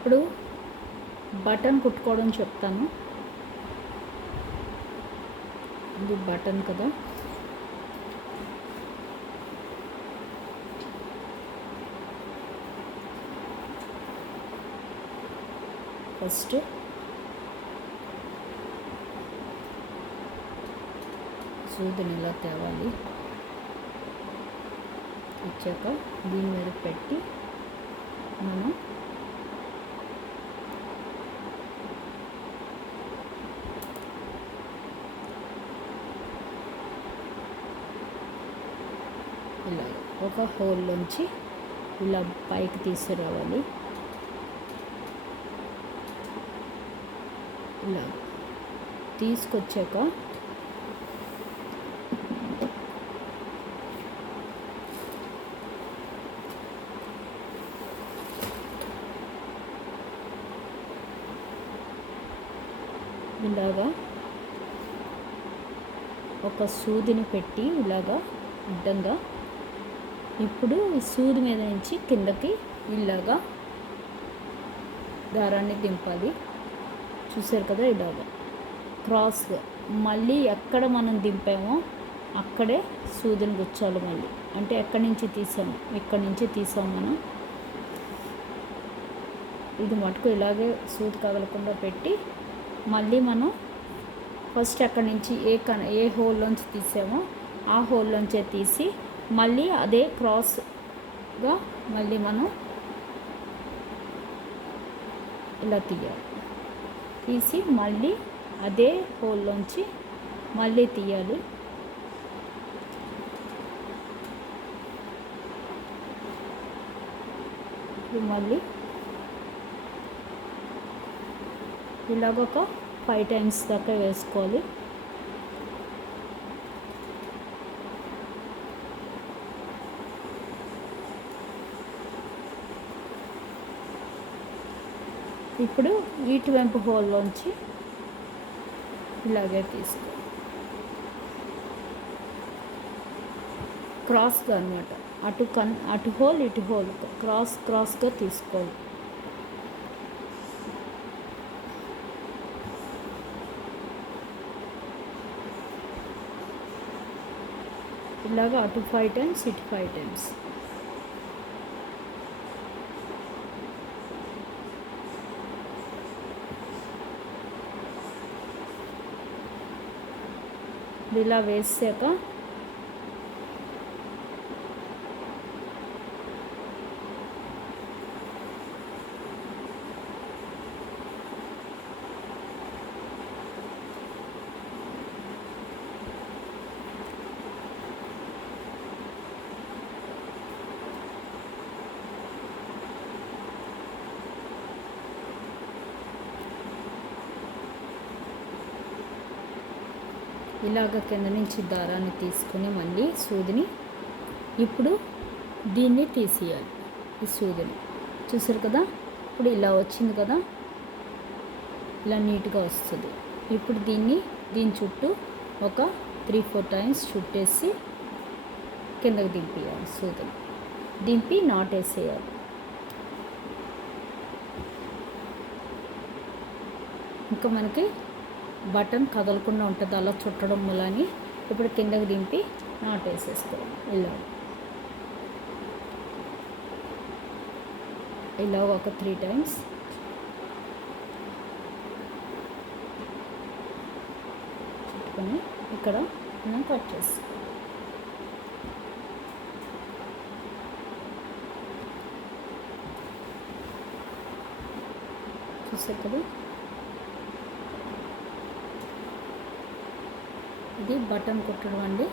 ఇప్పుడు బటన్ కుట్టుకోవడం చెప్తాను. ఇది బటన్ కదా, ఫస్ట్ సూదిని ఇలా తేవాలి. వచ్చాక దీని మీద పెట్టి మనం ఇలా ఒక హోల్లోంచి ఇలా పైకి తీసుకురావాలి. ఇలా తీసుకొచ్చాక ఇలాగా ఒక సూదిని పెట్టి ఇలాగా అడ్డంగా, ఇప్పుడు ఈ సూది మీద నుంచి కిందకి ఇలాగా దారాన్ని దింపాలి. చూసారు కదా, ఇలాగా క్రాస్గా మళ్ళీ ఎక్కడ మనం దింపామో అక్కడే సూదిని గుచ్చాలి. మళ్ళీ అంటే ఎక్కడి నుంచి తీసాము, ఇక్కడి నుంచి తీసాము మనం. ఇది మటుకు ఇలాగే సూది కదలకుండా పెట్టి మళ్ళీ మనం ఫస్ట్ అక్కడి నుంచి ఏ హోల్లోంచి తీసామో ఆ హోల్లోంచే తీసి మళ్ళీ అదే క్రాస్గా మళ్ళీ మనం ఇలా తీయాలి. తీసి మళ్ళీ అదే హోల్లోంచి మళ్ళీ తీయాలి. మళ్ళీ ఇలాగొక 5 times దాకా వేసుకోవాలి. ఇప్పుడు ఇటువైపు హోల్లోంచి ఇలాగే తీసుకో, క్రాస్గా అనమాట. అటు హోల్ ఇటు హోల్ క్రాస్గా తీసుకోవాలి. ఇలాగ అటు 5 times ఇటు 5 times. ఇలా వేసాక ఇలాగ కింద నుంచి దారాన్ని తీసుకుని మళ్ళీ సూదిని ఇప్పుడు దీన్ని తీసేయాలి. ఈ సూదిని చూసారు కదా, ఇప్పుడు ఇలా వచ్చింది కదా, ఇలా నీట్గా వస్తుంది. ఇప్పుడు దీని చుట్టూ ఒక 3-4 times చుట్టేసి కిందకి దింపేయాలి. సూదిని దింపి నాటేసేయాలి. ఇంకా మనకి బటన్ కదలకుండా ఉంటుంది అలా చుట్టడం వలని. ఇప్పుడు కిందకి దింపి నాట్ వేసేసుకోవాలి. ఇలా ఒక 3 times చుట్టుకొని ఇక్కడ మనం కట్ చేస్తాం. చూసారు కదా, ఇది బటన్ కుట్టడం అండి.